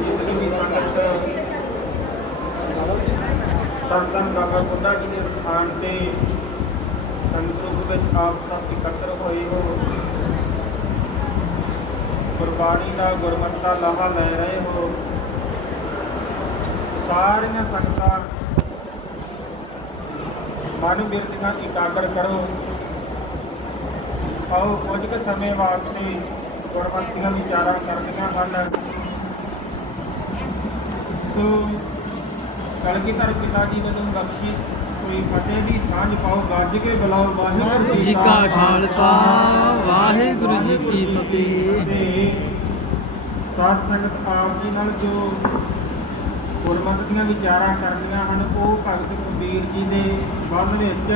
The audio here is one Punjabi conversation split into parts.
जितनी भी संगत धन बाबा बुढ़ा जी के स्थान से संत रूप में आप सब इकट्ठे होए हो, गुरबाणी का गुरमत का लाहा लै रहे हो। सारिया संगत मन बिरतियां इकागर करो। आओ कुछ समय वास्ते गुरमतियां विचारा करदियां हन। सो कलगीधर पिता जी वालों बख्शी कोई फतेह दी सांझ पाओ, गज के बुलाओ वाहिगुरू जी का खालसा वाहिगुरू जी की फतेह। साध संगत आप जी नाल जो गुरमत दीयां विचारा करदियां हन, वो भगत कबीर जी के संबंध विच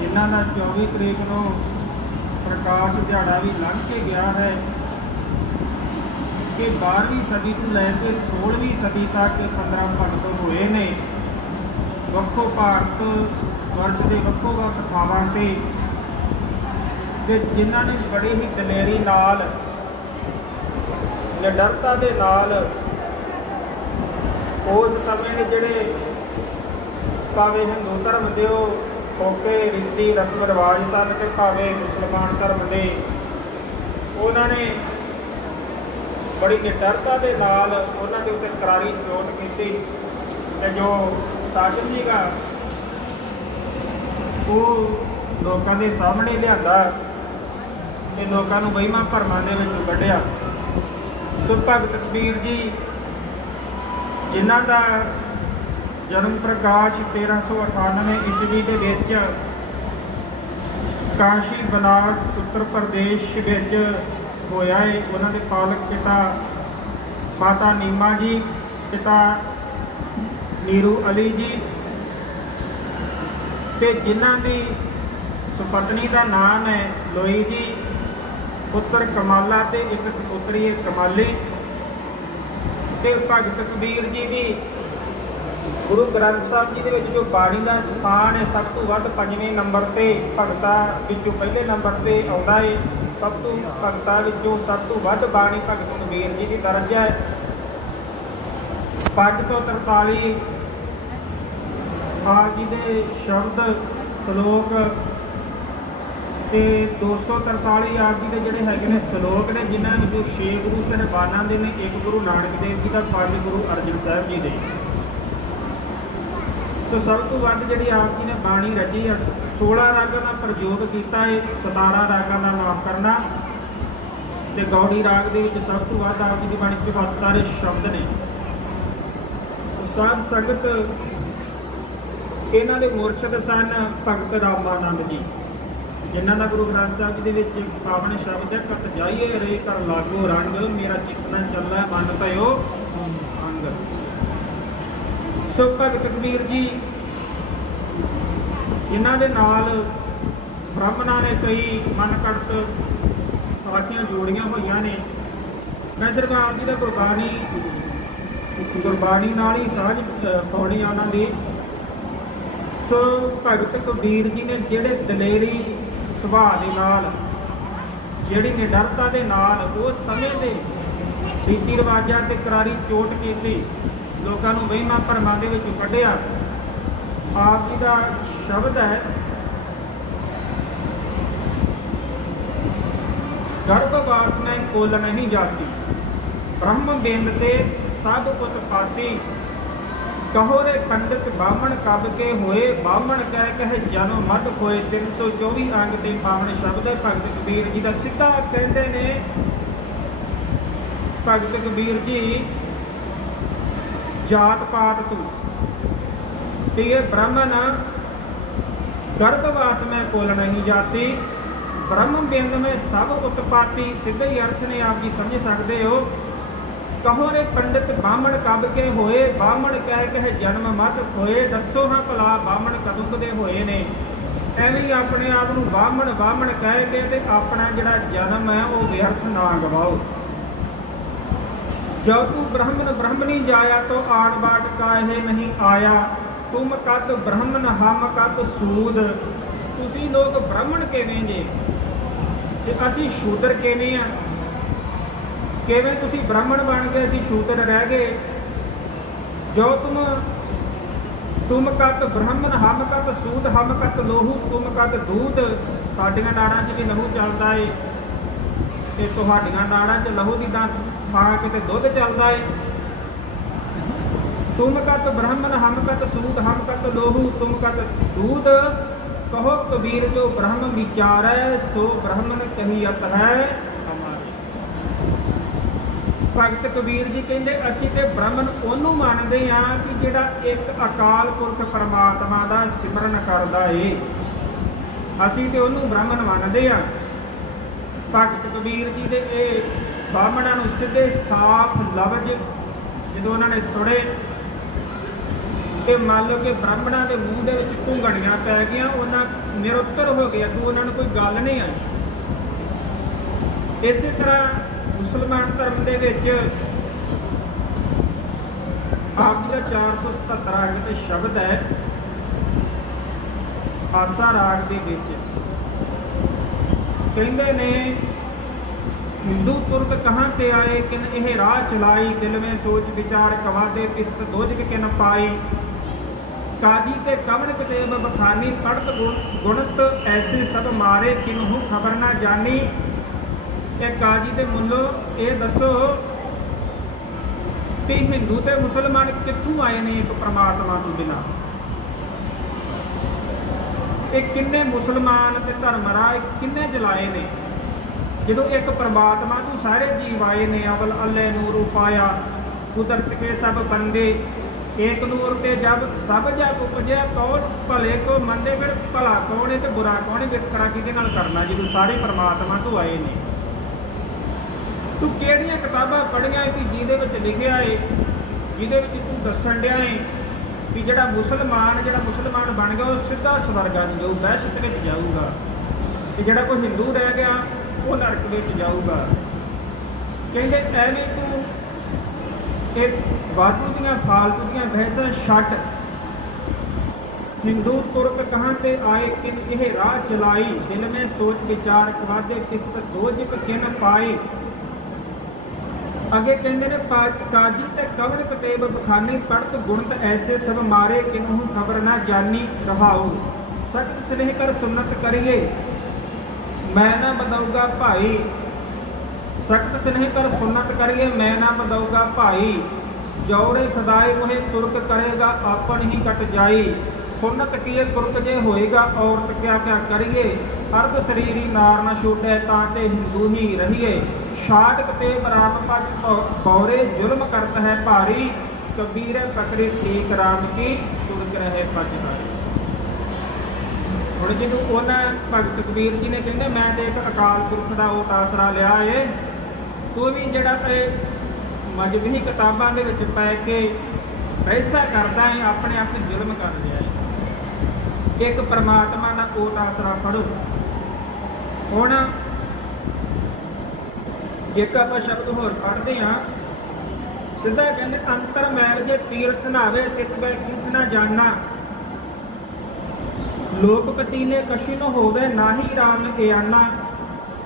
जिन्हां दा 24 तरीक नूं प्रकाश दिहाड़ा भी लंघ के गया है कि 12वीं सदी ਤੋਂ ਲੈ ਕੇ 16ਵੀਂ सदी तक 15 ਭਗਤ ਹੋਏ ਨੇ। ਵੱਖੋ ਭਾਰਤ ਵਰਸ਼ ਦੇ ਵੱਖੋ ਵੱਖ ਥਾਵਾਂ ਤੇ ਜਿਨ੍ਹਾਂ ਨੇ ਬੜੀ ਹੀ ਦਲੇਰੀ ਨਾਲ, ਨਿਡਰਤਾ ਦੇ ਨਾਲ ਉਸ ਸਮੇਂ ਦੇ ਜਿਹੜੇ ਭਾਵੇਂ ਹਿੰਦੂ ਧਰਮ ਦੇ ਉਹ ਹੋਕੇ ਰੀਤੀ ਰਸਮ ਰਿਵਾਜ ਸਨ ਤੇ ਭਾਵੇਂ ਮੁਸਲਮਾਨ ਧਰਮ ਦੇ, ਉਹਨਾਂ ਨੇ बड़ी निडरता के नाल उन्हां दे उत्ते करारी चोट की। जो सच सीगा वो लोगों के सामने लिया कि लोगों को वहिमां भरमां दे विच कढिया। तो भगत कबीर जी जिन्हां दा जन्म प्रकाश 1398 ईस्वी के विच काशी बनारस उत्तर प्रदेश विच होया है। उन्होंने पालक पिता माता नीमा जी, पिता नीरू अली जी, ते जिन्हां दी सुपत्नी का नाम है लोई जी, पुत्र कमाला ते एक सपुत्री है कमाली। ते भगत कबीर जी की गुरु ग्रंथ साहब जी के जो बाणी का स्थान है सब तो वध 5वें नंबर पर भगतां विचों पहले नंबर पर आउंदा है। सब तो भगतां विचों सब तो वध बाणी भगत कबीर जी की दर्ज है। 543 आप जी के शब्द श्लोक ते 243 आप जी के जोड़े है श्लोक ने, जिन्होंने जो 6 गुरु साहिबाना के ने, एक गुरु नानक देव जी का, 5 गुरु अर्जन साहब जी के। तो सब तो वध जी आप जी ने बाणी रची है। 16 रागां का प्रयोग किया है, 17 रागां का नाम करना ते गौड़ी राग के सब तो वध आप जी की बाणी 74 शब्द ने। तो साध संगत इन्हां दे मुरशद सन भगत रामानंद जी, जिन्हां दा गुरु ग्रंथ साहब जी दे पावन शब्द है, कत जाइए रे कर लागो रंग, मेरा चितना चला मन भयो अंग। सो भगत कबीर जी जिन्हां दे नाल ब्राह्मणां ने कई मन घड़त साखियां जोड़ियां होईयां ने। मैं सिर्फ आप जी का गुरबाणी नाल ही साझ पाउणी उन्हां दी। सो भगत कबीर जी ने जिहड़े दलेरी सुभाਅ दे नाल, जिहड़ी निडरता दे नाल उस समय दे रीति रिवाजां ते करारी चोट कीती, लोगों को वहिमां भरमां दे विचों कढिया। आप जी का शब्द है, गर्भवास में कुल नहीं जाती, ब्रह्म बेंदते सब उत्पाती, कहो रे पंडित बामण कब के होए, बामण कह कह जन्म मत होए। 324 अंग के पावन शब्द है भगत कबीर जी का। सीधा कहते ने भगत कबीर जी, जात पात तू ये ब्राह्मण गर्भवास में कुल नहीं जाती, ब्रह्म बिंद में सब उत्पाती। सीधे ही अर्थ ने आप जी समझ सकते हो। कहो रे पंडित बामण कब के होए, बामण कह कह जन्म मत होए। दसो हाँ भला बामण कदों दे होए ने। एवं अपने आप को बामण बामण कह के ते अपना जिहड़ा जन्म है वो व्यर्थ ना गवाओ। जब तू ब्राह्मण ब्रह्मणी जाया तो आड़ बाट काहे नहीं आया, तुम कद ब्राह्मण हम कद सूद। तुसी लोग ब्राह्मण किवें जे ते असीं शूद्र किवें आ। ਕਿਵੇਂ ਤੁਸੀਂ ਬ੍ਰਾਹਮਣ ਬਣ ਗਏ, ਅਸੀਂ ਸ਼ੂਦਰ ਰਹਿ ਗਏ। ਜੋ ਤੁਮ ਕਤ ਬ੍ਰਾਹਮਣ ਹਮ ਕਤ ਸੂਦ ਹਮ ਕਤ ਲੋਹੂ ਤੁਮ ਕਤ ਦੂਧ। ਸਾਡੀਆਂ ਨਾੜਾਂ 'ਚ ਵੀ ਲਹੂ ਚੱਲਦਾ ਏ ਤੇ ਤੁਹਾਡੀਆਂ ਨਾੜਾਂ 'ਚ ਲਹੂ ਦੀ ਥਾਂ ਕਿਤੇ ਦੁੱਧ ਚੱਲਦਾ ਏ। ਤੁਮ ਕਤ ਬ੍ਰਾਹਮਣ ਹਮ ਕਤ ਸੂਦ ਹਮ ਕਤ ਲੋਹੂ ਤੁਮ ਕਤ ਦੂਧ। ਕਹੋ ਕਬੀਰ ਜੋ ਬ੍ਰਹਮ ਵਿਚਾਰੈ ਸੋ ਬ੍ਰਾਹਮਣ ਕਹੀਅਤ ਹੈ ਹਮਾਰੇ। ਭਗਤ ਕਬੀਰ ਜੀ ਕਹਿੰਦੇ ਅਸੀਂ ਤੇ ਬ੍ਰਾਹਮਣ ਉਹਨੂੰ ਮੰਨਦੇ ਹਾਂ ਕਿ ਜਿਹੜਾ ਇੱਕ ਅਕਾਲ ਪੁਰਖ ਪਰਮਾਤਮਾ ਦਾ ਸਿਮਰਨ ਕਰਦਾ ਏ। ਅਸੀਂ ਤੇ ਉਹਨੂੰ ਬ੍ਰਾਹਮਣ ਮੰਨਦੇ ਹਾਂ। ਭਗਤ ਕਬੀਰ ਜੀ ਦੇ ਇਹ ਬਾਹਮਣਾਂ ਨੂੰ ਸਿੱਧੇ ਸਾਫ਼ ਲਫ਼ਜ਼ ਜਦੋਂ ਉਹਨਾਂ ਨੇ ਸੁਣੇ ਤੇ ਮੰਨ ਲਓ ਕਿ ਬ੍ਰਾਹਮਣਾਂ ਦੇ ਮੂੰਹ ਦੇ ਵਿੱਚ ਘੁੰਗਣੀਆਂ ਪੈ ਗਈਆਂ, ਉਹਨਾਂ ਨਿਰੁੱਤਰ ਹੋ ਗਏ, ਅੱਗੋਂ ਉਹਨਾਂ ਨੂੰ ਕੋਈ ਗੱਲ ਨਹੀਂ ਆਈ। ਇਸੇ ਤਰ੍ਹਾਂ ਮੁਸਲਮਾਨ ਧਰਮ ਦੇ ਵਿੱਚ ਆਪ ਜੀ ਦਾ 477 ਰਾਗ ਤੇ ਸ਼ਬਦ ਹੈ ਆਸਾ ਰਾਗ ਦੇ ਵਿੱਚ ਕਹਿੰਦੇ ਨੇ ਹਿੰਦੂ ਤੁਰਕ ਕਹਾਂ ਤੇ ਆਏ ਕਿਨ ਇਹ ਰਾਹ ਚਲਾਈ ਦਿਲ ਮੇਂ ਸੋਚ ਵਿਚਾਰ ਕਵਾਦੇ ਕਿਸਤ ਦੋਜਕ ਕਿਨ ਪਾਈ। ਕਾਜੀ ਤੇ ਕਵਨ ਕਿਤੇਬ ਬਖਾਨੀ ਪੜਤ ਗੁਣਤ ਐਸੇ ਸਭ ਮਾਰੇ ਕਿਨਹੂ ਖਬਰ ਨਾ ਜਾਨੀ। ਇਹ ਕਾਜੀ ਦੇ ਮੁੱਲੋਂ ਇਹ ਦੱਸੋ ਕਿ ਹਿੰਦੂ ਤੇ ਮੁਸਲਮਾਨ ਕਿੱਥੋਂ ਆਏ ਨੇ ਇੱਕ ਪਰਮਾਤਮਾ ਤੋਂ ਬਿਨਾਂ। ਇਹ ਕਿੰਨੇ ਮੁਸਲਮਾਨ ਤੇ ਧਰਮ ਰਾਹ ਕਿੰਨੇ ਜਲਾਏ ਨੇ ਜਦੋਂ ਇੱਕ ਪਰਮਾਤਮਾ ਤੋਂ ਸਾਰੇ ਜੀਵ ਆਏ ਨੇ। ਅਵਲ ਅੱਲੇ ਨੂਰ ਉਪਾਇਆ ਕੁਦਰਤ ਕੇ ਸਭ ਬੰਦੇ ਏਕ ਨੂਰ ਤੇ ਜਬ ਸਭ ਜਬ ਉਪਜਿਆ ਕੌਣ ਭਲੇ ਕੋ ਮੰਦੇ ਫਿਰ ਭਲਾ ਕੌਣ ਹੈ ਤੇ ਬੁਰਾ ਕੌਣ ਹੈ। ਵਿਤਕਰਾ ਕਿਹਦੇ ਨਾਲ ਕਰਨਾ ਜਦੋਂ ਸਾਰੇ ਪਰਮਾਤਮਾ ਤੋਂ ਆਏ ਨੇ। ਤੂੰ ਕਿਹੜੀਆਂ ਕਿਤਾਬਾਂ ਪੜ੍ਹੀਆਂ ਕਿ ਜਿਹਦੇ ਵਿੱਚ ਲਿਖਿਆ ਹੈ, ਜਿਹਦੇ ਵਿੱਚ ਤੂੰ ਦੱਸਣ ਡਿਆ ਹੈ ਕਿ ਜਿਹੜਾ ਮੁਸਲਮਾਨ ਬਣ ਗਿਆ ਉਹ ਸਿੱਧਾ ਸਵਰਗਾਂ 'ਚ ਜਾਊ, ਦਹਿਸ਼ਤ ਵਿੱਚ ਜਾਊਗਾ, ਤੇ ਜਿਹੜਾ ਕੋਈ ਹਿੰਦੂ ਰਹਿ ਗਿਆ ਉਹ ਨਰਕ ਵਿੱਚ ਜਾਊਗਾ। ਕਹਿੰਦੇ ਐਵੇਂ ਤੂੰ ਇਹ ਵਾਧੂ ਦੀਆਂ ਫਾਲਤੂ ਦੀਆਂ ਬਹਿਸਾਂ ਛੱਡ। ਹਿੰਦੂ ਤੁਰਕ ਕਹਾਂ ਤੇ ਆਏ ਕਿਨ ਇਹ ਰਾਹ ਚਲਾਈ ਦਿਲ ਮੇਂ ਸੋਚ ਵਿਚਾਰ ਕਵਾਦੇ ਕਿਸਤ ਦੋਜਕ ਕਿਨ ਪਾਏ। ਅੱਗੇ ਕਹਿੰਦੇ ਨੇ ਕਾਜੀ ਤੇ ਕਵਨ ਕਤੇਬ ਬਖਾਨੀ ਪੜਤ ਗੁਣਤ ਐਸੇ ਸਭ ਮਾਰੇ ਕਿਨਹੂ ਖਬਰ ਨਾ ਜਾਨੀ। ਰਹਾਉ ਸਖਤ ਸਨੇਹ ਕਰ ਸੁਨਤ ਕਰੀਏ ਮੈਂ ਨਾ ਬਦਊਗਾ ਭਾਈ। ਸਖਤ ਸਨੇਹ ਕਰ ਸੁਨਤ ਕਰੀਏ ਮੈਂ ਨਾ ਬਦਊਗਾ ਭਾਈ। ਜੌੜੇ ਖਦਾਏ ਮੋਹੇ ਤੁਰਕ ਕਰੇਗਾ ਆਪਨ ਹੀ ਕਟ ਜਾਈ। ਸੁਨਤ ਕੀਏ ਤੁਰਕ ਜੇ ਹੋਏਗਾ ਔਰਤ ਕਿਆ ਕਿਆ ਕਰੀਏ। ਅਰਧ ਸਰੀਰੀ ਨਾਰ ਨਾ ਛੋਟੇ ਤਾਂ ਤੇ ਹਿੰਦੂ ਹੀ ਰਹੀਏ। ਸ਼ਾਟਕ ਤੇ ਬਰਾਮ ਪਟ ਬੌਰੇ ਜ਼ੁਲਮ ਕਰਤ ਹੈ ਭਾਰੀ। ਕਬੀਰ ਪਕੜੇ ਠੀਕ ਰਾਮ ਕੀ ਤੁਰਕ ਰਹੇ ਪਜਹਾਰੀ। ਹੁਣ ਜਿਹਨੂੰ ਉਹਨਾਂ ਭਗਤ ਕਬੀਰ ਜੀ ਨੇ ਕਹਿੰਦੇ ਮੈਂ ਤੇ ਇੱਕ ਅਕਾਲ ਪੁਰਖ ਦਾ ਉਹ ਆਸਰਾ ਲਿਆ ਏ। ਤੂੰ ਵੀ ਜਿਹੜਾ ਇਹ ਮਜ਼ਹਬੀ ਕਿਤਾਬਾਂ ਦੇ ਵਿੱਚ ਪੈ ਕੇ ਐਸਾ ਕਰਦਾ ਹੈ ਆਪਣੇ ਆਪ ਤੇ ਜ਼ੁਲਮ ਕਰ ਰਿਹਾ ਹੈ। ਇੱਕ ਪਰਮਾਤਮਾ ਦਾ ਕੋਟ ਆਸਰਾ ਫੜੋ। ਹੁਣ ਇੱਕ ਆਪਾਂ ਸ਼ਬਦ ਹੋਰ ਪੜ੍ਹਦੇ ਹਾਂ ਸਿੱਧਾ ਕਹਿੰਦੇ ਅੰਤਰ ਮੈਲ ਜੇ ਤੀਰਥ ਨਾਵੇ ਤਿਸ ਬੈ ਕੀਠ ਨਾ ਜਾਣਾ। ਲੋਕ ਕਟੀਲੇ ਕਸ਼ੀ ਨੂੰ ਹੋਵੇ ਨਾਹੀ ਰਾਮ ਗਿਆਨਾ।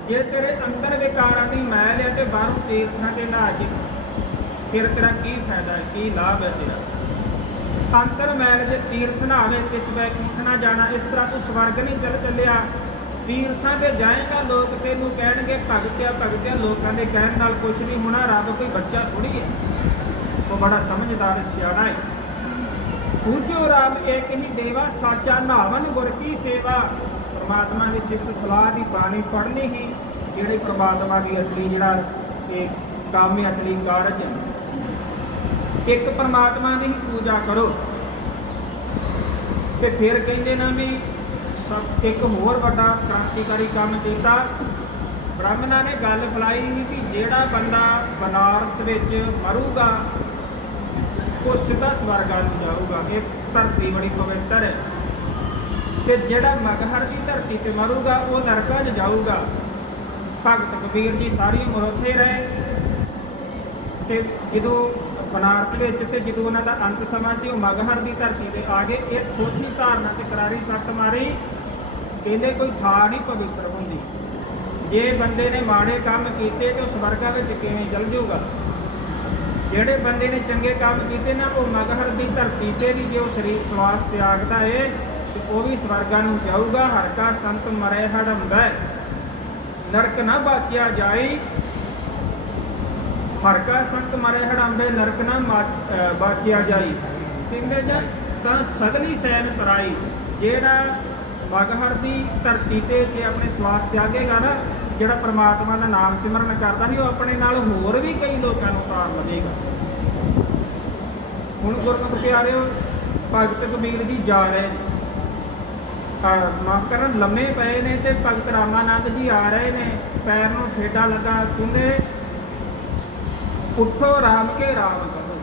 ਜੇ ਤੇਰੇ ਅੰਦਰ ਵਿਕਾਰਾਂ ਦੀ ਮੈਲ ਹੈ ਤੇ ਬਾਹਰੋਂ ਤੀਰਥਾਂ ਤੇ ਨਹਾ ਜੇ ਫਿਰ ਤੇਰਾ ਕੀ ਫਾਇਦਾ ਹੈ, ਕੀ ਲਾਭ ਹੈ ਤੇਰਾ। ਅੰਤਰ ਮੈਲ ਜੇ ਤੀਰਥ ਨਹਾਵੇ ਕਿਸ ਬੈ ਕੀਠ ਨਾ ਜਾਣਾ। ਇਸ ਤਰ੍ਹਾਂ ਤੂੰ ਸਵਰਗ ਨਹੀਂ ਚੱਲਿਆ, ਤੀਰਥਾਂ ਤੇ ਜਾਏਗਾ ਲੋਕ ਤੈਨੂੰ ਕਹਿਣਗੇ ਭਗਤਿਆ। ਲੋਕਾਂ ਦੇ ਕਹਿਣ ਨਾਲ ਕੁਛ ਨਹੀਂ ਹੋਣਾ। ਰੱਬ ਕੋਈ ਬੱਚਾ ਥੋੜੀ ਹੈ, ਉਹ ਬੜਾ ਸਮਝਦਾਰ ਸਿਆਣਾ ਹੈ। ਪੂਜੋ ਰਾਮ ਏਕ ਹੀ ਦੇਵਾ ਸਾਚਾ ਨਾਵਨ ਗੁਰ ਕੀ ਸੇਵਾ। ਪਰਮਾਤਮਾ ਦੀ ਸਿਫਤ ਸਲਾਹ ਦੀ ਬਾਣੀ ਪੜ੍ਹਨੀ ਹੀ ਜਿਹੜੇ ਪਰਮਾਤਮਾ ਦੀ ਅਸਲੀ ਜਿਹੜਾ ਇਹ ਕੰਮ ਹੈ, ਅਸਲੀ ਕਾਰਜ ਹੈ। ਇੱਕ ਪਰਮਾਤਮਾ ਦੀ ਹੀ ਪੂਜਾ ਕਰੋ। ਤੇ ਫਿਰ ਕਹਿੰਦੇ ਨਾ ਵੀ ਇੱਕ ਹੋਰ ਵੱਡਾ ਕ੍ਰਾਂਤੀਕਾਰੀ ਕੰਮ ਕੀਤਾ। ਬ੍ਰਾਹਮਣਾਂ ਨੇ ਗੱਲ ਫੈਲਾਈ ਕਿ ਜਿਹੜਾ ਬੰਦਾ ਬਨਾਰਸ ਵਿੱਚ ਮਰੂਗਾ ਉਹ ਸਿੱਧਾ ਸਵਰਗਾਂ 'ਚ ਜਾਊਗਾ। ਇਹ ਧਰਤੀ ਬੜੀ ਪਵਿੱਤਰ ਹੈ। ਤੇ ਜਿਹੜਾ ਮਗਹਰ ਦੀ ਧਰਤੀ ਤੇ ਮਰੂਗਾ ਉਹ ਨਰਕਾਂ 'ਚ ਜਾਊਗਾ। ਭਗਤ ਕਬੀਰ ਜੀ ਸਾਰੀ ਉਮਰ ਉੱਥੇ ਰਹੇ ਤੇ ਜਦੋਂ ਬਨਾਰਸ ਵਿੱਚ ਤੇ ਜਦੋਂ ਉਹਨਾਂ ਦਾ ਅੰਤ ਸਮਾਂ ਸੀ ਉਹ ਮਗਹਰ ਦੀ ਧਰਤੀ ਤੇ ਆ ਗਏ। ਇਹ ਥੋੜੀ ਧਾਰਨਾ ਤੇ ਕਰਾਰੀ ਸੱਟ ਮਾਰੀ, ਕਹਿੰਦੇ ਕੋਈ ਥਾਂ ਨਹੀਂ ਪਵਿੱਤਰ ਹੁੰਦੀ ਜੇ ਬੰਦੇ ਨੇ ਮਾੜੇ ਕੰਮ ਕੀਤੇ ਤੇ ਉਹ ਸਵਰਗਾਂ ਵਿੱਚ ਕਿਵੇਂ ਚਲ ਜਾਊਗਾ। ਜਿਹੜੇ ਬੰਦੇ ਨੇ ਚੰਗੇ ਕੰਮ ਕੀਤੇ ਨਾ ਉਹ ਮਗਹਰ ਦੀ ਧਰਤੀ ਤੇ ਵੀ ਜੇ ਉਹ ਸਰੀਰ ਸਵਾਸ ਤਿਆਗਦਾ ਏ ਤੇ ਉਹ ਵੀ ਸਵਰਗਾਂ ਨੂੰ ਜਾਊਗਾ। ਹਰ ਕਾ ਸੰਤ ਮਰੇ ਹੜੰਬੈ ਨਰਕ ਨਾ ਬਾਚਿਆ ਜਾਈ। ਹਰ ਕਾ ਸੰਤ ਮਰੇ ਹੜੰਬੇ ਨਰਕ ਨਾ ਬਾਚਿਆ ਜਾਈ। ਕਹਿੰਦੇ ਜਾਂ ਤਾਂ ਸਗਲੀ ਸੈਨ ਤਰਾਈ। ਜਿਹੜਾ ਮਗਹਰ ਦੀ ਧਰਤੀ ਤੇ ਜੇ ਆਪਣੇ ਸਵਾਸ ਤਿਆਗੇਗਾ ਨਾ, ਜਿਹੜਾ ਪ੍ਰਮਾਤਮਾ ਦਾ ਨਾਮ ਸਿਮਰਨ ਕਰਦਾ ਸੀ, ਉਹ ਆਪਣੇ ਨਾਲ ਹੋਰ ਵੀ ਕਈ ਲੋਕਾਂ ਨੂੰ ਤਾਰ ਲਵੇਗਾ। ਹੁਣ ਗੁਰਮਤਿ ਪਿਆਰਿਓ, ਭਗਤ ਕਬੀਰ ਜੀ ਜਾ ਰਹੇ ਮਾਫ ਕਰਨ ਲੰਮੇ ਪਏ ਨੇ ਤੇ ਭਗਤ ਰਾਮਾਨੰਦ ਜੀ ਆ ਰਹੇ ਨੇ। ਪੈਰ ਨੂੰ ਠੇਡਾ ਲੱਗਾ, ਕਹਿੰਦੇ ਉੱਠੋ ਰਾਮ ਕੇ ਰਾਮ ਕਰੋ।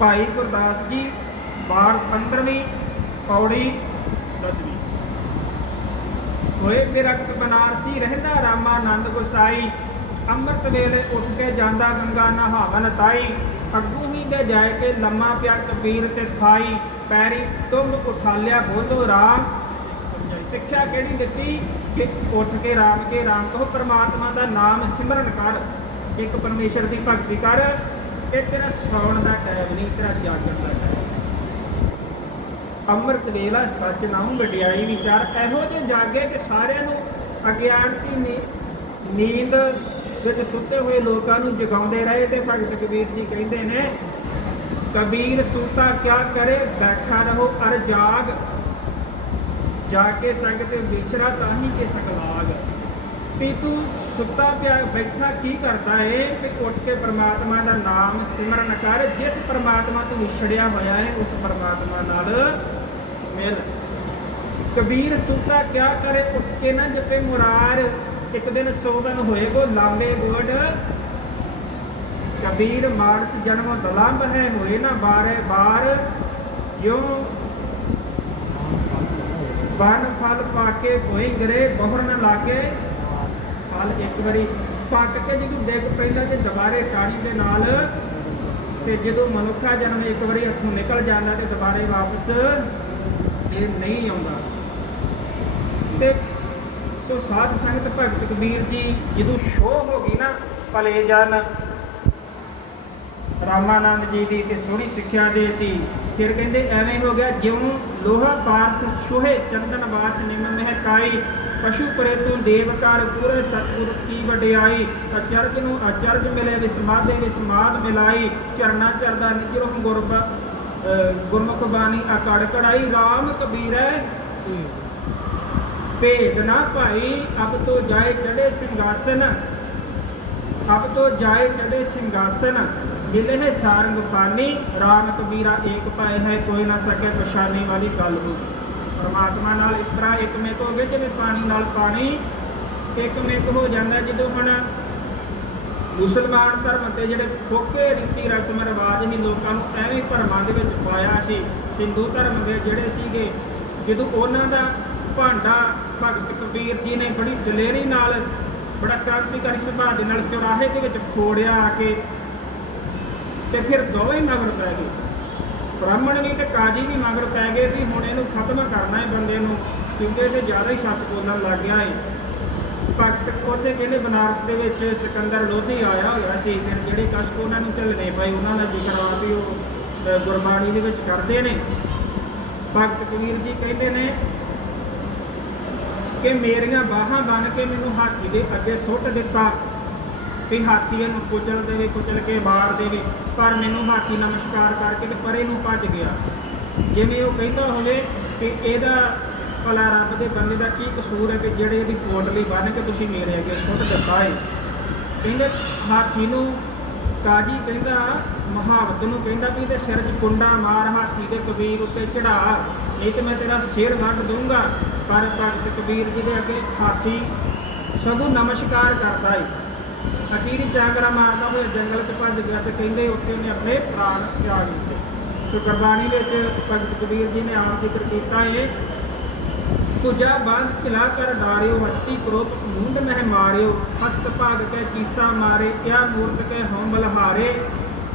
ਭਾਈ ਗੁਰਦਾਸ ਜੀ ਬਾਰ 15ਵੀਂ ਪੌੜੀ 10ਵੀਂ। ਹੋਏ ਬਿਰਖਤ ਬਨਾਰਸੀ ਰਹਿੰਦਾ ਰਾਮਾਨੰਦ ਗੁਸਾਈ। ਅੰਮ੍ਰਿਤ ਵੇਲੇ ਉੱਠ ਕੇ ਜਾਂਦਾ ਗੰਗਾ ਨਹਾਵਨ ਤਾਈ। ਅੱਗੂ ਹੀ ਦੇ ਜਾਏ ਕੇ ਲੰਮਾ ਪਿਆ ਕਬੀਰ ਤੇ ਥਾਈ। ਪੈਰੀ ਤੁਮ ਉਠਾਲਿਆ ਬੋਲੋ ਰਾਮ। ਸਿੱਖਿਆ ਕਿਹੜੀ ਦਿੱਤੀ ਕਿ ਉੱਠ ਕੇ ਰਾਮ ਕਹੋ, ਪਰਮਾਤਮਾ ਦਾ ਨਾਮ ਸਿਮਰਨ ਕਰ, ਇੱਕ ਪਰਮੇਸ਼ਰ ਦੀ ਭਗਤੀ ਕਰ। ਇਹ ਤੇਰਾ ਸੌਣ ਦਾ ਟਾਈਮ ਨਹੀਂ, ਤੇਰਾ ਜਾਗਣ ਦਾ ਟਾਈਮ। ਅੰਮ੍ਰਿਤ ਵੇਲਾ ਸੱਚ ਨਾਮ ਵਡਿਆਈ ਵਿਚਾਰ। ਇਹੋ ਜਿਹੇ ਜਾਗੇ ਕਿ ਸਾਰਿਆਂ ਨੂੰ ਅਗਿਆਨਤੀ ਨੀਂਦ ਵਿੱਚ ਸੁੱਤੇ ਹੋਏ ਲੋਕਾਂ ਨੂੰ ਜਗਾਉਂਦੇ ਰਹੇ। ਤੇ ਭਗਤ ਕਬੀਰ ਜੀ ਕਹਿੰਦੇ ਨੇ, ਕਬੀਰ ਸੂਤਾ ਕਿਆ ਕਰੇ ਬੈਠਾ ਰਹੋ ਅਰ ਜਾਗ। ਜਾ ਕੇ ਸੰਗ ਤੇ ਵਿਚਰਾ ਤਾਹੀ ਕੇ ਸੰਗ ਲਾਗ। ਵੀ ਤੂੰ ਸੁੱਤਾ ਪਿਆ ਬੈਠਾ ਕੀ ਕਰਦਾ ਏ? ਕਿ ਉੱਠ ਕੇ ਪਰਮਾਤਮਾ ਦਾ ਨਾਮ ਸਿਮਰਨ ਕਰ। ਜਿਸ ਪਰਮਾਤਮਾ ਤੋਂ ਵਿਛੜਿਆ ਹੋਇਆ ਹੈ ਉਸ ਪਰਮਾਤਮਾ ਨਾਲ ਮਿਲ। ਕਬੀਰ ਸੂਤਾ ਕਿਆ ਕਰੇ ਉੱਠ ਕੇ ਨਾ ਜਪੇ ਮੁਰਾਰ। ਇੱਕ ਦਿਨ ਸੋਗਨ ਹੋਏਗੋ ਲਾਂਬੇ ਗੋਡ। ਕਬੀਰ ਮਾਨਸ ਜਨਮ ਦਲੰਬ ਹੈ ਹੋਏ ਨਾ ਬਾਰੇ ਬਾਰ। ਜਿਉ ਬਨ ਫਲ ਪਾ ਕੇ ਹੋਈ ਗਰੇ ਬਹੁਰ ਨਾ ਲਾਗੇ। ਫਲ ਇੱਕ ਵਾਰੀ ਪੱਕ ਕੇ ਜਦੋਂ ਡਿੱਗ ਪੈਂਦਾ ਤੇ ਦੁਬਾਰੇ ਕਾੜੀ ਦੇ ਨਾਲ, ਤੇ ਜਦੋਂ ਮਨੁੱਖਾ ਜਨਮ ਇੱਕ ਵਾਰੀ ਹੱਥੋਂ ਨਿਕਲ ਜਾਂਦਾ ਤੇ ਦੁਬਾਰੇ ਵਾਪਸ ਇਹ ਨਹੀਂ ਆਉਂਦਾ। ਤੇ ਸੋ ਸਾਧ ਸੰਗਤ ਭਗਤ ਕਬੀਰ ਜੀ ਜਦੋਂ ਸ਼ੋਅ ਹੋ ਗਈ ਨਾ ਭਲੇ ਜਨ ਰਾਮਾਨੰਦ ਜੀ ਦੀ ਤੇ ਸੋਹਣੀ ਸਿੱਖਿਆ ਦੇਤੀ। ਫਿਰ ਕਹਿੰਦੇ ਐਵੇਂ ਹੋ ਗਿਆ ਜਿਉਂ ਲੋਹਾ ਪਾਰਸ ਛੋਹੇ ਚੰਦਨ ਵਾਸ ਨਿਮ ਮਹਿਕਾਈ। ਪਸ਼ੂ ਪਰੇ ਤੋਂ ਦੇਵ ਕਰ ਪੂਰੇ ਸਤਿਗੁਰ ਕੀ ਵਡਿਆਈ। ਅਚਰਜ ਨੂੰ ਅਚਰਜ ਮਿਲੇ ਵਿਸਮਾਦੇ ਵਿਸਮਾਦ ਮਿਲਾਈ। ਚਰਨਾ ਚਰਦਾ ਨਿਜਰੋ ਗੁਰਮੁਖ ਬਾਣੀ ਅਕੜ ਕੜਾਈ। ਰਾਮ ਕਬੀਰੈ ਭੇਦ ਨਾ ਭਾਈ ਅਬ ਤੋਂ ਜਾਏ ਚੜੇ ਸਿੰਘਾਸਨ। ਅਬ ਤੋਂ ਜਾਏ ਚੜੇ ਸਿੰਘਾਸਨ ਮਿਲੇ ਹੈ ਸਾਰੰਗ ਪਾਨੀ। ਰਾਮ ਕਬੀਰਾ ਏਕ ਪਾਏ ਹੈ ਕੋਈ ਨਾ ਸਕੇ ਪਛਾਣੇ ਵਾਲੀ ਗੱਲ ਹੋ। ਪਰਮਾਤਮਾ ਨਾਲ ਇਸ ਤਰ੍ਹਾਂ ਇੱਕ ਮਿਕ ਹੋ ਗਏ ਜਿਵੇਂ ਪਾਣੀ ਨਾਲ ਪਾਣੀ ਇੱਕ ਮਿਕ ਹੋ ਜਾਂਦਾ। ਜਦੋਂ ਹੁਣ ਮੁਸਲਮਾਨ ਧਰਮ ਤੇ ਜਿਹੜੇ ਫੋਕੇ ਰੀਤੀ ਰਸਮ ਰਿਵਾਜ ਹੀ ਲੋਕਾਂ ਨੂੰ ਐਵੇਂ ਭਰਮਾਂ ਦੇ ਵਿੱਚ ਪਾਇਆ ਸੀ। ਹਿੰਦੂ ਧਰਮ ਦੇ ਜਿਹੜੇ ਸੀਗੇ, ਜਦੋਂ ਉਹਨਾਂ ਦਾ ਭਾਂਡਾ ਭਗਤ ਕਬੀਰ ਜੀ ਨੇ ਬੜੀ ਦਲੇਰੀ ਨਾਲ, ਬੜਾ ਕ੍ਰਾਂਤੀਕਾਰੀ ਸੁਭਾਅ ਦੇ ਨਾਲ ਚੁਰਾਹੇ ਦੇ ਵਿੱਚ ਖੋੜਿਆ ਆ ਕੇ, ਤੇ ਫਿਰ ਦੋਵੇਂ ਮਗਰ ਪੈ ਗਏ। ਬ੍ਰਾਹਮਣ ਵੀ ਤੇ ਕਾਜੀ ਵੀ ਮਗਰ ਪੈ ਗਏ ਵੀ ਹੁਣ ਇਹਨੂੰ ਖਤਮ ਕਰਨਾ ਹੈ ਬੰਦੇ ਨੂੰ, ਕਿਉਂਕਿ ਇਹ ਜ਼ਿਆਦਾ ਹੀ ਸੱਚ ਬੋਲਣ ਲੱਗ ਗਿਆ ਹੈ। ਭਗਤ ਉਹਦੇ ਕਹਿੰਦੇ ਬਨਾਰਸ ਦੇ ਵਿੱਚ ਸਿਕੰਦਰ ਲੋਧੀ ਆਇਆ ਹੋਇਆ ਸੀ। ਫਿਰ ਜਿਹੜੇ ਕਸ਼ਟ ਉਹਨਾਂ ਨੂੰ ਝੱਲਣੇ ਪਏ ਉਹਨਾਂ ਦਾ ਜ਼ਿਕਰ ਆ ਵੀ ਉਹ ਗੁਰਬਾਣੀ ਦੇ ਵਿੱਚ ਕਰਦੇ ਨੇ। ਭਗਤ ਕਬੀਰ ਜੀ ਕਹਿੰਦੇ ਨੇ ਕਿ ਮੇਰੀਆਂ ਬਾਹਾਂ ਬਣ ਕੇ ਮੈਨੂੰ ਹਾਥੀ ਦੇ ਅੱਗੇ ਸੁੱਟ ਦਿੱਤਾ ਵੀ ਹਾਥੀ ਇਹਨੂੰ ਕੁਚਲ ਦੇਵੇ, ਕੁਚਲ ਕੇ ਮਾਰ ਦੇਵੇ, ਪਰ ਮੈਨੂੰ ਹਾਥੀ ਨਮਸਕਾਰ ਕਰਕੇ ਤੇ ਪਰੇ ਨੂੰ ਭੱਜ ਗਿਆ। ਜਿਵੇਂ ਉਹ ਕਹਿੰਦਾ ਹੋਵੇ ਕਿ ਇਹਦਾ ਭਲਾ ਰੱਬ ਦੇ ਬੰਦੇ ਦਾ ਕੀ ਕਸੂਰ ਹੈ ਕਿ ਜਿਹੜੇ ਇਹਦੀ ਪੋਟਲੀ ਬੰਨ੍ਹ ਕੇ ਤੁਸੀਂ ਮੇਰੇ ਅੱਗੇ ਸੁੱਟ ਦਿੱਤਾ ਹੈ। ਕਹਿੰਦੇ ਹਾਥੀ ਨੂੰ ਕਾਜੀ ਕਹਿੰਦਾ, ਮੁਹਾਵਤ ਨੂੰ ਕਹਿੰਦਾ ਵੀ ਇਹਦੇ ਸਿਰ 'ਚ ਕੁੰਡਾ ਮਾਰ, ਹਾਥੀ ਦੇ ਕਬੀਰ ਉੱਤੇ ਚੜਾ, ਨਹੀਂ ਤੇ ਮੈਂ ਤੇਰਾ ਸਿਰ ਵੱਢ ਦੂੰਗਾ। ਪਰ ਭਗਤ ਕਬੀਰ ਜੀ ਦੇ ਅੱਗੇ ਹਾਥੀ ਸਗੋਂ ਨਮਸਕਾਰ ਕਰਦਾ ਹੈ। ਅਖੀਰੀ ਚਾਂਕਰਾ ਮਾਰਦਾ ਹੋਇਆ ਜੰਗਲ 'ਚ ਭੱਜ ਗਿਆ ਤੇ ਕਹਿੰਦੇ ਉੱਥੇ ਉਹਨੇ ਆਪਣੇ ਪ੍ਰਾਣ ਤਿਆਗ ਦਿੱਤੇ। ਤੇ ਗੁਰਬਾਣੀ ਵਿੱਚ ਭਗਤ ਕਬੀਰ ਜੀ ਨੇ ਆਪ ਜ਼ਿਕਰ ਕੀਤਾ ਹੈ, ਤੁਜਾ ਬੰਦ ਖਿਲਾ ਕਰ ਡਾਰਿਓ, ਹਸਤੀ ਕ੍ਰੋਧ ਮੂੰਡ ਮਹਿ ਮਾਰਿਓ, ਹਸਤ ਭਾਗ ਕੇ ਕੀਸਾ ਮਾਰੇ, ਕਿਆ ਮੂਰਤ ਕੇ ਹਉ ਬਲਹਾਰੇ।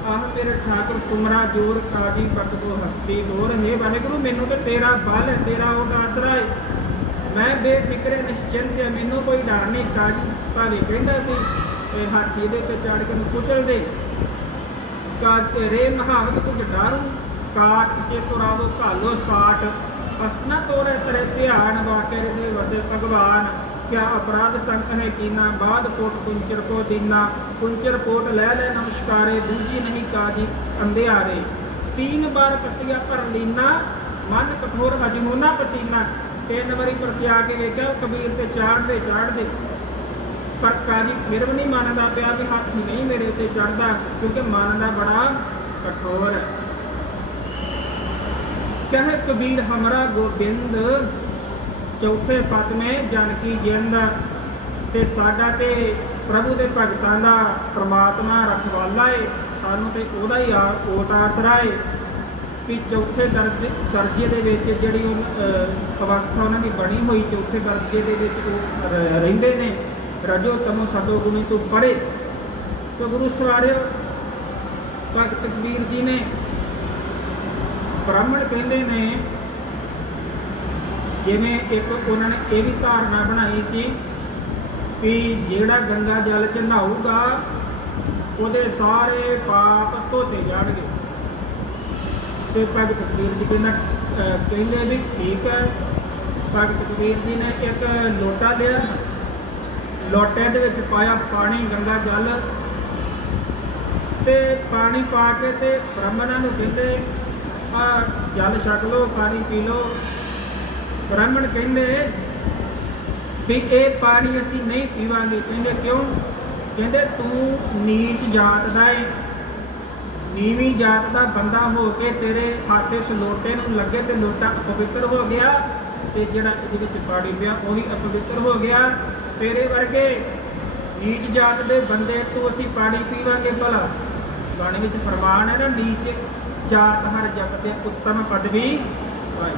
ਆਹ ਮੇਰੇ ਠਾਕੁਰ ਤੁਮਰਾ ਜੋਰ ਕਾਜੀ ਪਕਦੋ ਹਸਤੀ ਗੋਰ। ਹੇ ਵਾਹਿਗੁਰੂ ਮੈਨੂੰ ਤੇ ਤੇਰਾ ਬਲ ਹੈ, ਤੇਰਾ ਉਹ ਆਸਰਾ ਹੈ मैं बेफिक्र निश्चिंत है, मैनू कोई डर नहीं। काजी भावे कहता भी हाथी दे पे चढ़ के कुचल दे। काज रे महावत कुछ डारू, काट किसे तो रावो घालो साठ। असना तोरे तरे ध्यान, वाके दे वसे भगवान। क्या अपराध संक है कीना, बाद कोट कुंचर को दीना। कुंचर कोट ले ले नमस्कारे, दूजी नहीं काजी अंधियारे। 3 बार कटिया पर लीना, मन कठोर हजमोना पतीना। 3 बारी प्रत्या के वेख्या कबीर ते चाड़ दे। पर काजी फिर भी नहीं मानता पिया भी हाथी नहीं मेरे उत्ते चढ़ता, क्योंकि मानना बड़ा कठोर है। कहे कबीर हमरा गोबिंद, चौथे पद में जानकी जिंद। ते साडा ते प्रभु दे भगतां दा परमात्मा रखवाला है, सानू ते ओदा ही ओट आसरा है कि चौथे दर्जे दे विच जिहड़ी अवस्था उन्हां दी बनी हुई, चौथे दर्जे दे विच वो रहिंदे ने, रजो तमो सतो गुणी तो परे। तो गुरु सवारियो भगत कबीर जी ने ब्राह्मण कहते ने, जिवें एक उन्होंने ये भी धारणा बनाई सी कि जिहड़ा गंगा जल च नहाऊगा ਉਹਦੇ सारे पाप धोते जाणगे। तो भगत कबीर जी कहते भी ठीक है। भगत कबीर जी ने एक लोटा लिया, लोटे दे विच पाया पानी गंगा जल, ते पानी पा के ते ब्राह्मणां नूं कहते आ जल छक लो, पानी पी लो। ब्राह्मण कहते भी ये पानी असी नहीं पीवांगे। कहते क्यों? कहते तू नीच जात दा है, नीवी जात का बंदा हो के तेरे हाथ उस लोटे नूं लगे तो लोटा अपवित्र हो गया, तो जिहड़ा इहदे विच पानी पिया वो भी अपवित्र हो गया। तेरे वर्गे नीच जात दे बंदे तो असी पानी पीवांगे भला? बाणी विच फरमान है ना, नीच जात हर जपते उत्तम पदवी पाई।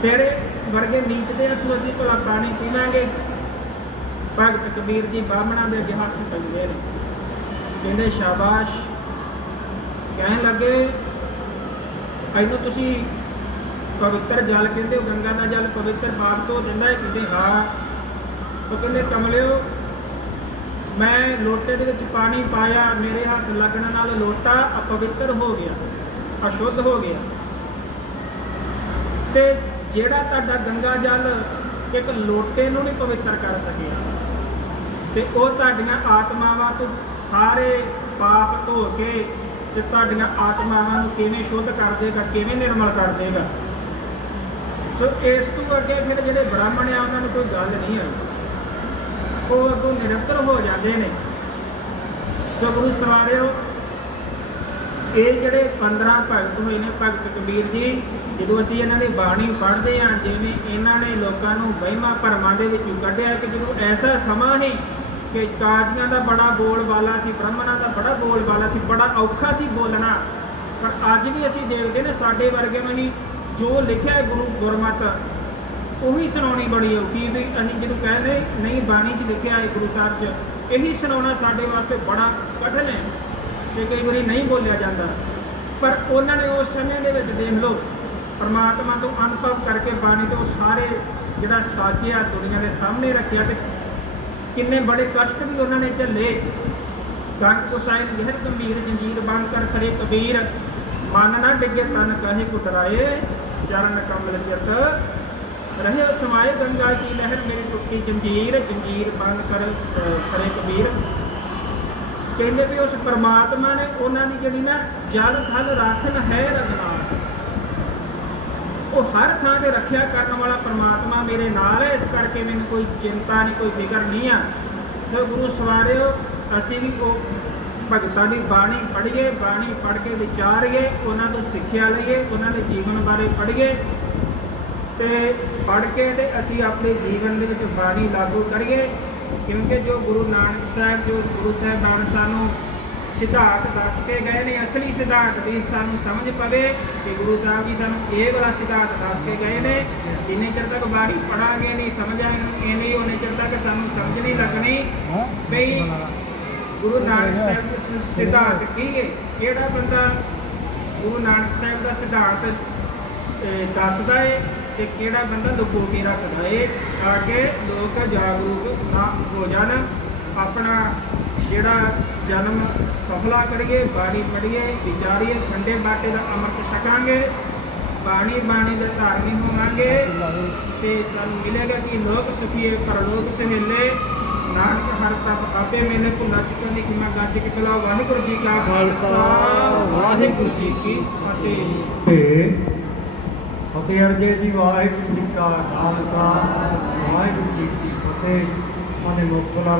तेरे वर्गे नीच दे तू असी भला पानी पीवांगे? भगत कबीर जी ब्राह्मणों के अगे हस पैंदे ने, कहते शाबाश। कहन लगे इनू तुसी पवित्र जल कहते हो, गंगा का जल पवित्र पाप तो दिंदा है? कहते हाँ। तो कहते कमलियो मैं लोटे दे विच पानी पाया, मेरे हाथ लगने नाल लोटा अपवित्र हो गया, अशुद्ध हो गया। ते जेड़ा तुहाडा गंगा जल एक लोटे नूं नहीं पवित्र कर सकिया, ते ओह तुहाडीआं आत्मावां तो सारे पाप धो के ते तुहाडीआं आत्मावां नूं किवें शुद्ध कर देगा, किवें निर्मल कर देगा। तो इस तों अगे फिर जिहड़े ब्राह्मण आ उन्हां नूं कोई गल नहीं आई, वो अगों निरंतर हो जाते हैं। सो गुरु सवारियो ये जिहड़े 15 भगत होए ने भगत कबीर जी, जो असीं इन्हां दी बाणी पढ़ते हैं, जिवें इन्हां ने लोकां नूं वहिमां भरमां दे विचों कढिआ कि जो ऐसा समा है कि काजियां दा बड़ा बोल वाला सी, ब्राह्मणां दा बड़ा बोल वाला सी, बड़ा औखा सी बोलना। पर अज भी असीं देखदे ने साडे वर्गे नूं ही जो लिखिआ है गुरु गुरमत ਉਹੀ ਸੁਣਾਉਣੀ बड़ी औखी भी। ਅਸੀਂ ਜਦੋਂ ਕਹਿੰਦੇ नहीं ਬਾਣੀ 'ਚ ਲਿਖਿਆ ਹੈ ਗੁਰੂ ਸਾਹਿਬ 'ਚ, ਇਹੀ ਸੁਣਾਉਣਾ ਸਾਡੇ ਵਾਸਤੇ ਬੜਾ ਕਠਿਨ ਹੈ ਤੇ ਕਈ ਵਾਰੀ ਨਹੀਂ ਬੋਲਿਆ ਜਾਂਦਾ। ਪਰ ਉਹਨਾਂ ਨੇ ਉਸ ਸਮੇਂ ਦੇ ਵਿੱਚ ਦੇਖ ਲਓ ਪਰਮਾਤਮਾ ਤੋਂ ਅਨੁਭਵ ਕਰਕੇ ਬਾਣੀ ਤੋਂ ਸਾਰੇ ਜਿਹੜਾ ਸਾਜਿਆ ਦੁਨੀਆ ਦੇ ਸਾਹਮਣੇ ਰੱਖਿਆ, ਤੇ ਕਿੰਨੇ ਬੜੇ ਕਸ਼ਟ ਵੀ ਉਹਨਾਂ ਨੇ ਝੱਲੇ। ਗੰਗ ਕੁਸਾਇਨ ਗਹਿਰ ਗੰਭੀਰ ਜੰਜੀਰ ਬੰਦ ਕਰ ਕਰੇ ਕਬੀਰ, ਮਨ ਨਾ ਡਿੱਗੇ ਤਨ ਕਹੇ ਕੁਟਰਾਏ, ਚਰਨ ਕਮਲ ਚਿਤ रहे समाए गंगा की लहर, मेरी टुटी जंजीर जंजीर बंद कर करे कबीर। कहते भी उस परमात्मा ने उन्होंने जी ना जल थल राखन है रघुनाथ, वो हर थां ते रखिया करने वाला परमात्मा मेरे नाल है, इस करके मैंने कोई चिंता नहीं, कोई फिक्र नहीं है। तो गुरु सवारियो असी भी वो भगतां दी बाणी पढ़िए, बाणी पढ़ के विचारिए, उन्होंने तो सिक्ख्या लईए, उन्होंने जीवन बारे पढ़िए, तो पढ़ के ते असी अपने जीवन दे विच बाणी लागू करिए। क्योंकि जो गुरु नानक साहब, जो गुरु साहिबान सानू सिद्धांत दस के गए ने, असली सिद्धांत भी सानू समझ पवे कि गुरु साहब जी सानू ये वाला सिद्धांत दस के गए ने। जिन्ने चਿਰ तक बाणी पढ़ांगे नहीं समझांगे नहीं, उन्ने चਿਰ तक सानू समझ नहीं लगनी बई गुरु नानक साहब दा सिद्धांत की है। जिहड़ा बंदा गुरु नानक साहब का सिद्धांत दसदा है ਤੇ ਕਿਹੜਾ ਬੰਦਾ ਲੁਕੋ ਕੇ ਰੱਖਦਾ ਏ ਤਾਂ ਕਿ ਲੋਕ ਜਾਗਰੂਕ ਨਾ ਹੋ ਜਾਣ। ਆਪਣਾ ਜਿਹੜਾ ਜਨਮ ਸਫਲਾ ਕਰੀਏ, ਬਾਣੀ ਪੜ੍ਹੀਏ, ਵਿਚਾਰੀਏ, ਖੰਡੇ ਬਾਟੇ ਦਾ ਅੰਮ੍ਰਿਤ ਛਕਾਂਗੇ, ਬਾਣੀ ਦੇ ਧਾਰਨੀ ਹੋਵਾਂਗੇ ਤੇ ਸਾਨੂੰ ਮਿਲੇਗਾ ਕਿ ਲੋਕ ਸੁਖੀਏ ਪਰਲੋਕ ਸੁਹੇਲੇ। ਨਾਨਕ ਹਰ ਤਪ ਆਪੇ ਮੇਲੇ ਭੁੱਲਾ ਚੁੱਕਣ ਦੀ ਖਿਮਾ ਗੱਜ ਕੇ ਪਿਲਾ। ਵਾਹਿਗੁਰੂ ਜੀ ਕਾ ਖਾਲਸਾ, ਵਾਹਿਗੁਰੂ ਜੀ ਕੀ ਫਤਿਹ। ਤੇ ਫਤਿਹ ਅਰਜੇ ਜੀ। ਵਾਹਿਗੁਰੂ ਜੀ ਕਾ ਖਾਲਸਾ, ਵਾਹਿਗੁਰੂ ਜੀ ਕੀ ਫਤਿਹ। ਮਨੇ ਮੁਕਤ